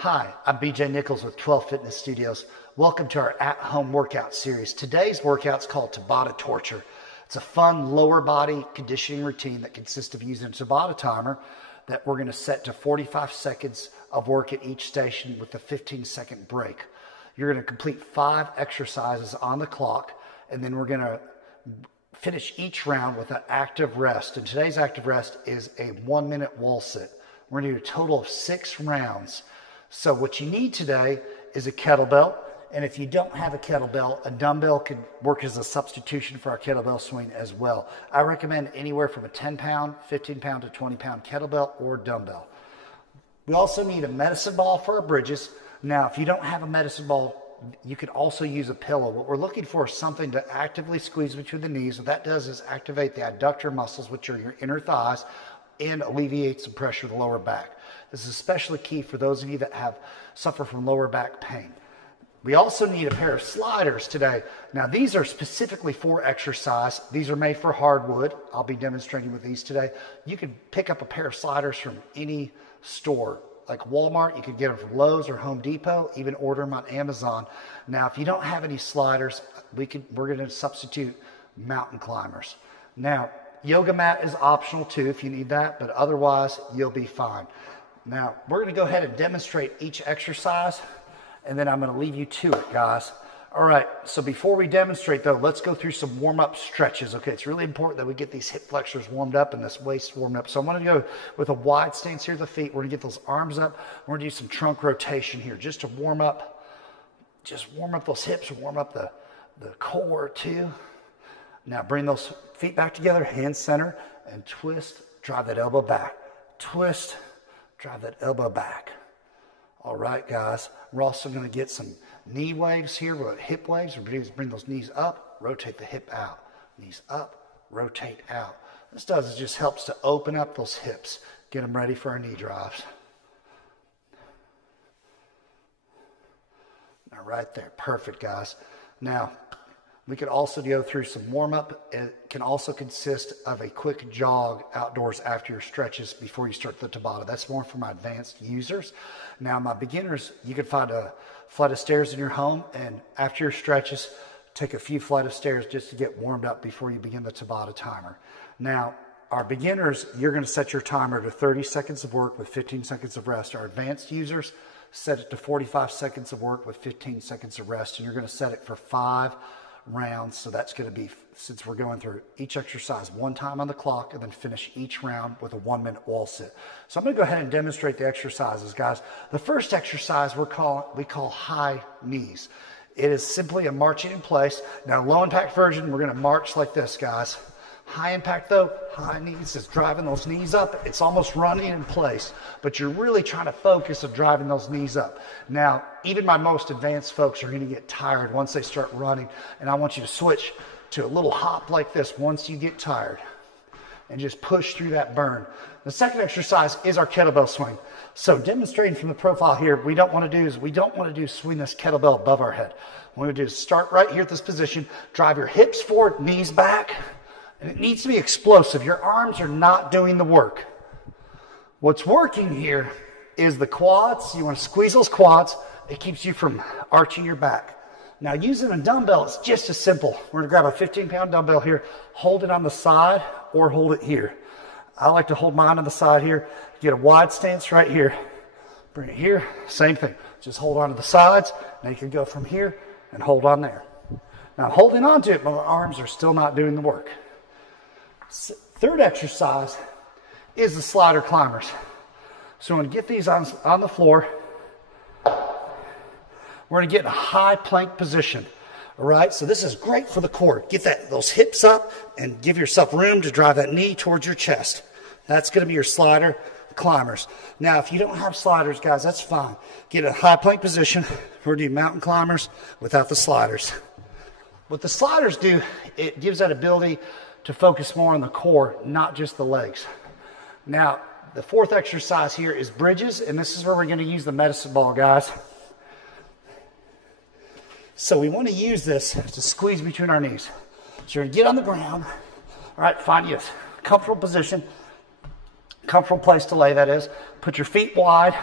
Hi, I'm BJ Nichols with 12 Fitness Studios. Welcome to our at-home workout series. Today's workout's called Tabata Torture. It's a fun lower body conditioning routine that consists of using a Tabata timer that we're going to set to 45 seconds of work at each station with a 15-second break. You're going to complete 5 exercises on the clock, and then we're going to finish each round with an active rest. And today's active rest is a 1-minute wall sit. We're going to do a total of 6 rounds. So what you need today is a kettlebell, and if you don't have a kettlebell, a dumbbell could work as a substitution for our kettlebell swing as well. I recommend anywhere from a 10-pound, 15-pound to 20-pound kettlebell or dumbbell. We also need a medicine ball for our bridges. Now, if you don't have a medicine ball, you could also use a pillow. What we're looking for is something to actively squeeze between the knees. What that does is activate the adductor muscles, which are your inner thighs, and alleviates the pressure of the lower back. This is especially key for those of you that suffer from lower back pain. We also need a pair of sliders today. Now, these are specifically for exercise. These are made for hardwood. I'll be demonstrating with these today. You can pick up a pair of sliders from any store, like Walmart. You can get them from Lowe's or Home Depot, even order them on Amazon. Now, if you don't have any sliders, we're going to substitute mountain climbers. Now, yoga mat is optional too if you need that, but otherwise you'll be fine. Now, we're going to go ahead and demonstrate each exercise, and then I'm going to leave you to it, guys. All right, so before we demonstrate, though, let's go through some warm-up stretches. Okay, it's really important that we get these hip flexors warmed up and this waist warmed up. So I'm going to go with a wide stance here at the feet. We're going to get those arms up. We're going to do some trunk rotation here just to warm up. Just warm up those hips, warm up the core too. Now, bring those feet back together, hands center, and twist, drive that elbow back. Twist, drive that elbow back. All right, guys. We're also going to get some knee waves here. We're hip waves. We're going to bring those knees up, rotate the hip out. Knees up, rotate out. This does is just helps to open up those hips, get them ready for our knee drives. Now, right there. Perfect, guys. Now, we could also go through some warm-up. It can also consist of a quick jog outdoors after your stretches before you start the Tabata. That's more for my advanced users. Now, my beginners, you could find a flight of stairs in your home, and after your stretches, take a few flight of stairs just to get warmed up before you begin the Tabata timer. Now, our beginners, you're going to set your timer to 30 seconds of work with 15 seconds of rest. Our advanced users, set it to 45 seconds of work with 15 seconds of rest, and you're going to set it for 5 rounds. So that's going to be, since we're going through each exercise 1 time on the clock and then finish each round with a 1-minute wall sit. So I'm going to go ahead and demonstrate the exercises, guys. The first exercise we call high knees. It is simply a marching in place. Now, low impact version, we're going to march like this, guys. High impact though, high knees is driving those knees up. It's almost running in place, but you're really trying to focus on driving those knees up. Now, even my most advanced folks are going to get tired once they start running, and I want you to switch to a little hop like this once you get tired and just push through that burn. The second exercise is our kettlebell swing. So demonstrating from the profile here, we don't want to swing this kettlebell above our head. What we do is start right here at this position, drive your hips forward, knees back. And it needs to be explosive. Your arms are not doing the work. What's working here is the quads. You want to squeeze those quads. It keeps you from arching your back. Now, using a dumbbell is just as simple. We're going to grab a 15-pound dumbbell here, hold it on the side or hold it here. I like to hold mine on the side here. Get a wide stance right here. Bring it here. Same thing. Just hold on to the sides. Now you can go from here and hold on there. Now, I'm holding on to it, but my arms are still not doing the work. Third exercise is the slider climbers. So I'm going to get these on the floor. We're going to get in a high plank position. All right, so this is great for the core. Get those hips up and give yourself room to drive that knee towards your chest. That's going to be your slider climbers. Now, if you don't have sliders, guys, that's fine. Get a high plank position. We're going to do mountain climbers without the sliders. What the sliders do, it gives that ability to focus more on the core, not just the legs. Now, the fourth exercise here is bridges, and this is where we're going to use the medicine ball, guys. So we want to use this to squeeze between our knees. So you're going to get on the ground. All right, find you a comfortable position, comfortable place to lay, that is. Put your feet wide.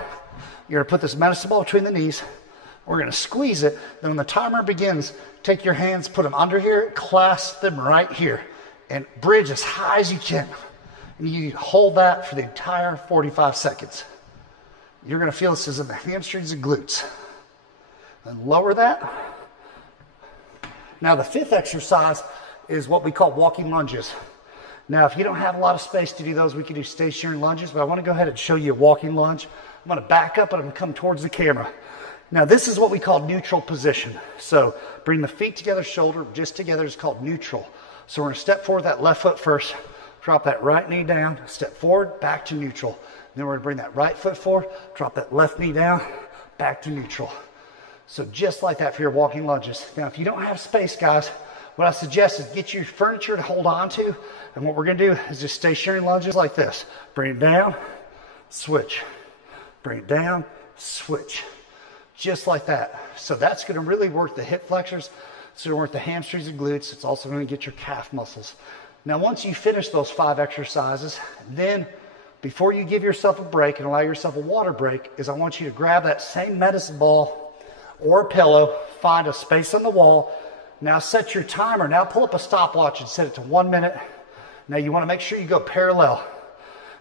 You're going to put this medicine ball between the knees. We're going to squeeze it. Then when the timer begins, take your hands, put them under here, clasp them right here, and bridge as high as you can. And you hold that for the entire 45 seconds. You're going to feel this is in the hamstrings and glutes. Then lower that. Now the fifth exercise is what we call walking lunges. Now if you don't have a lot of space to do those, we can do stationary lunges, but I want to go ahead and show you a walking lunge. I'm going to back up and I'm going to come towards the camera. Now this is what we call neutral position. So bring the feet together, shoulder just together is called neutral. So we're going to step forward that left foot first, drop that right knee down, step forward, back to neutral. Then we're going to bring that right foot forward, drop that left knee down, back to neutral. So just like that for your walking lunges. Now, if you don't have space, guys, what I suggest is get your furniture to hold on to. And what we're going to do is just stationary lunges like this. Bring it down, switch. Bring it down, switch. Just like that. So that's going to really work the hip flexors. It's going to work the hamstrings and glutes. It's also going to get your calf muscles. Now, once you finish those 5 exercises, then before you give yourself a break and allow yourself a water break, is I want you to grab that same medicine ball or a pillow, find a space on the wall. Now set your timer. Now pull up a stopwatch and set it to 1 minute. Now you want to make sure you go parallel.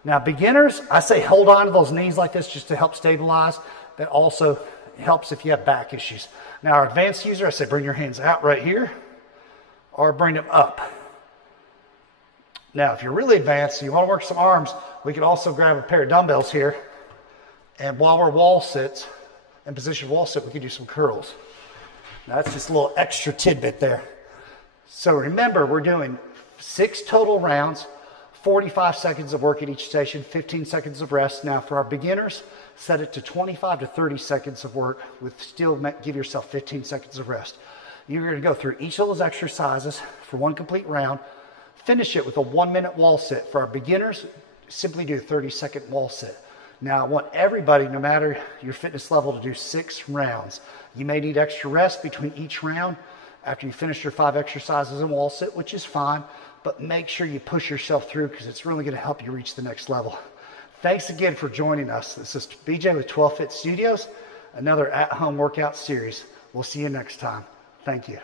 Now beginners, I say hold on to those knees like this just to help stabilize. That also helps if you have back issues. Now our advanced user, I say bring your hands out right here or bring them up. Now if you're really advanced and you want to work some arms, we can also grab a pair of dumbbells here. And while we're wall sits, in position of wall sit, we can do some curls. Now that's just a little extra tidbit there. So remember, we're doing 6 total rounds, 45 seconds of work at each station, 15 seconds of rest. Now for our beginners, set it to 25 to 30 seconds of work with still give yourself 15 seconds of rest. You're going to go through each of those exercises for 1 complete round. Finish it with a 1 minute wall sit. For our beginners, simply do a 30-second wall sit. Now, I want everybody, no matter your fitness level, to do 6 rounds. You may need extra rest between each round after you finish your 5 exercises in wall sit, which is fine, but make sure you push yourself through because it's really going to help you reach the next level. Thanks again for joining us. This is BJ with 12 Fit Studios, another at-home workout series. We'll see you next time. Thank you.